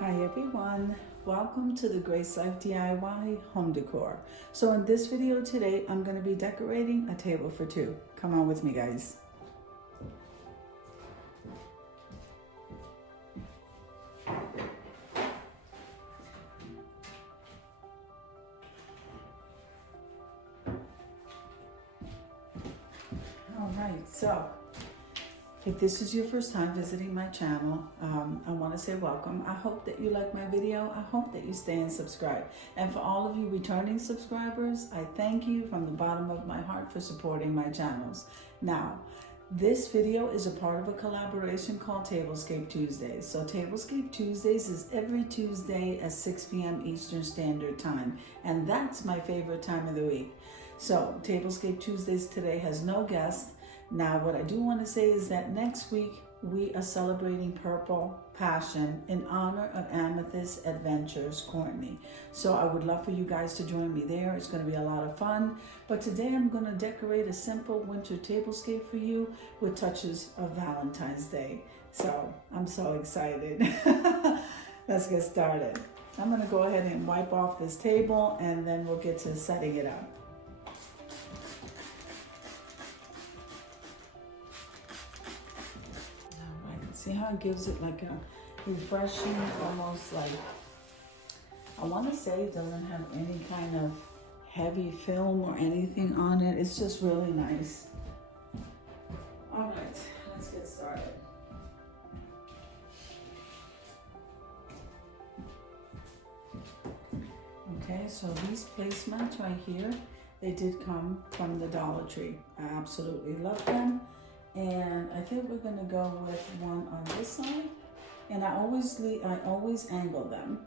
Hi everyone, welcome to the Grace Life DIY home decor. So in this video today, I'm going to be decorating a table for two. Come on with me, guys. All right, so if this is your first time visiting my channel, I want to say welcome. I hope that you like my video. I hope that you stay and subscribe. And for all of you returning subscribers, I thank you from the bottom of my heart for supporting my channels. Now, this video is a part of a collaboration called TABLESCAPE Tuesdays. So TABLESCAPE Tuesdays is every Tuesday at 6 p.m. Eastern Standard Time. And that's my favorite time of the week. So TABLESCAPE Tuesdays today has no guests. Now, what I do want to say is that next week we are celebrating Purple Passion in honor of Amethyst Adventures Courtney. So I would love for you guys to join me there. It's going to be a lot of fun. But today I'm going to decorate a simple winter tablescape for you with touches of Valentine's Day. So I'm so excited. Let's get started. I'm going to go ahead and wipe off this table and then we'll get to setting it up. See how it gives it like a refreshing, almost like, I want to say it doesn't have any kind of heavy film or anything on it. It's just really nice. All right, let's get started. Okay, so these placements right here, they did come from the Dollar Tree. I absolutely love them. And I think we're gonna go with one on this side. And I always angle them.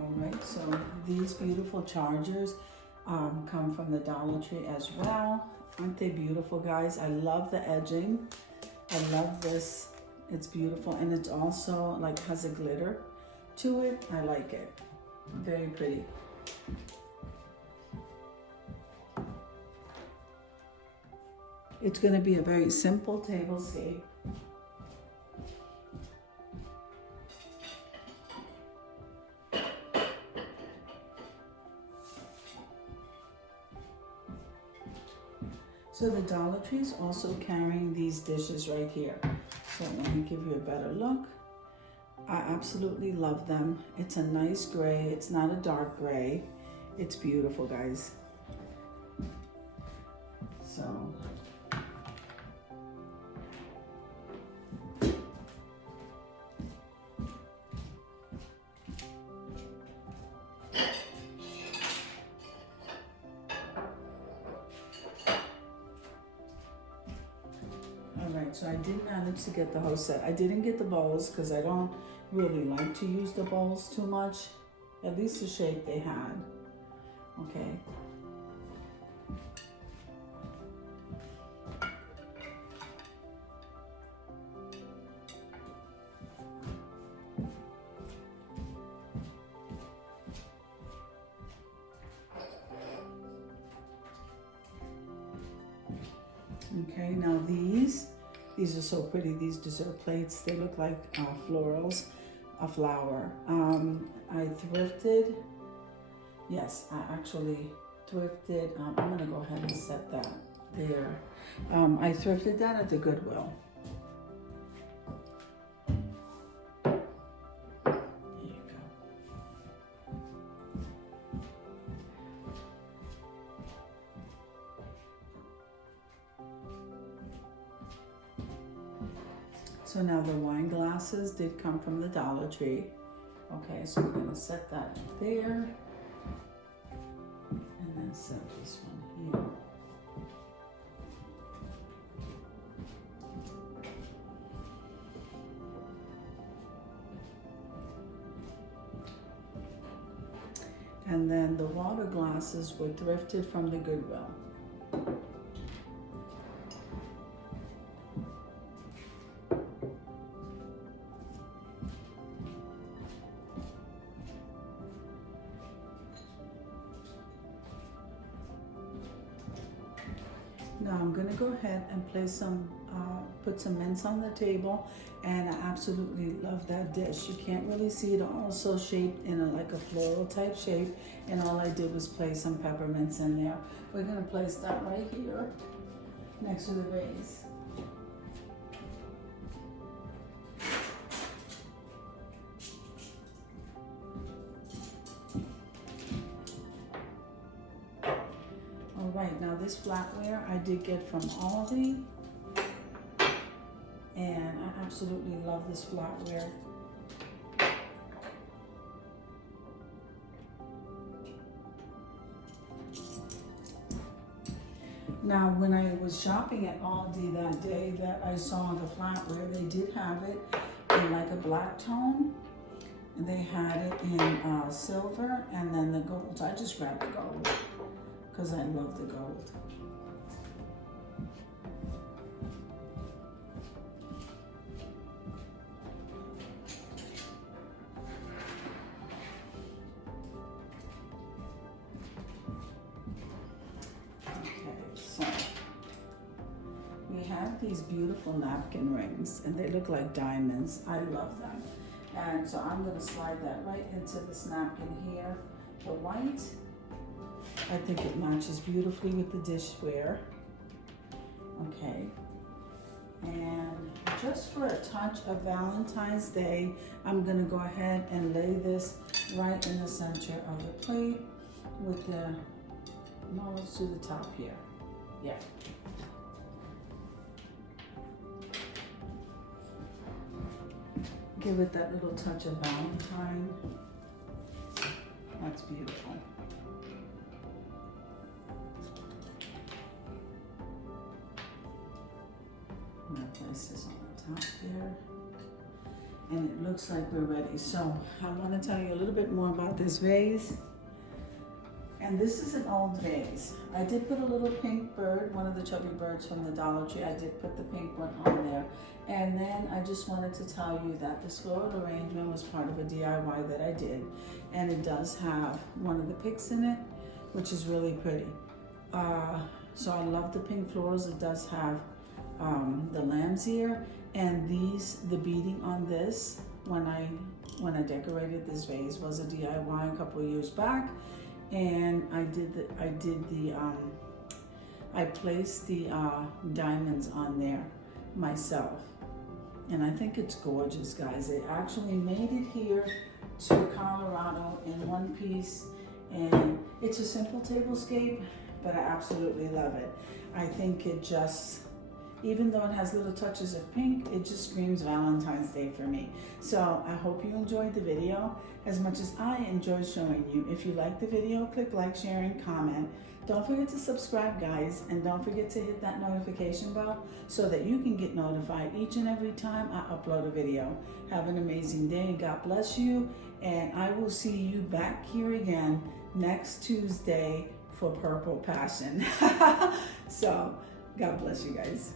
Alright, so these beautiful chargers come from the Dollar Tree as well. Aren't they beautiful, guys? I love the edging. I love this. It's beautiful, and it's also like has a glitter to it. I like it. Very pretty. It's going to be a very simple tablescape. So the Dollar Tree is also carrying these dishes right here. So let me give you a better look. I absolutely love them. It's a nice gray. It's not a dark gray. It's beautiful, guys. So so I did manage to get the whole set. I didn't get the bowls because I don't really like to use the bowls too much. At least the shape they had. Okay. Okay, now these are so pretty, these dessert plates. They look like florals, a flower. I thrifted, yes, I actually thrifted, I'm gonna go ahead and set that there. I thrifted that at the Goodwill. So now the wine glasses did come from the Dollar Tree. Okay, so we're gonna set that there. And then set this one here. And And then the water glasses were thrifted from the Goodwill. Now I'm gonna go ahead and place some, put some mints on the table, and I absolutely love that dish. You can't really see it, also shaped in like a floral type shape, and all I did was place some peppermints in there. We're gonna place that right here next to the vase. Alright, now this flatware I did get from Aldi, and I absolutely love this flatware. Now when I was shopping at Aldi that day that I saw the flatware, they did have it in like a black tone, and they had it in silver and then the gold. So I just grabbed the gold because I love the gold. These beautiful napkin rings, and they look like diamonds. I love them. And so I'm going to slide that right into this napkin here. The white, I think it matches beautifully with the dishware. Okay. And just for a touch of Valentine's Day, I'm going to go ahead and lay this right in the center of the plate with the nose to the top here. Yeah. Give it that little touch of Valentine. That's beautiful. I'm gonna place this on the top there. And it looks like we're ready. So I want to tell you a little bit more about this vase. And this is an old vase. I did put a little pink bird, one of the chubby birds from the Dollar Tree. I did put the pink one on there. And then I just wanted to tell you that this floral arrangement was part of a DIY that I did. And it does have one of the picks in it, which is really pretty. So I love the pink florals. It does have the lamb's ear. And the beading on this, when I decorated this vase, was a DIY a couple of years back. And I placed the diamonds on there myself. And I think it's gorgeous, guys. They actually made it here to Colorado in one piece. And it's a simple tablescape, but I absolutely love it. I think it just, even though it has little touches of pink, it just screams Valentine's Day for me. So I hope you enjoyed the video as much as I enjoyed showing you. If you liked the video, click like, share, and comment. Don't forget to subscribe, guys, and don't forget to hit that notification bell so that you can get notified each and every time I upload a video. Have an amazing day. God bless you, and I will see you back here again next Tuesday for Purple Passion. So God bless you guys.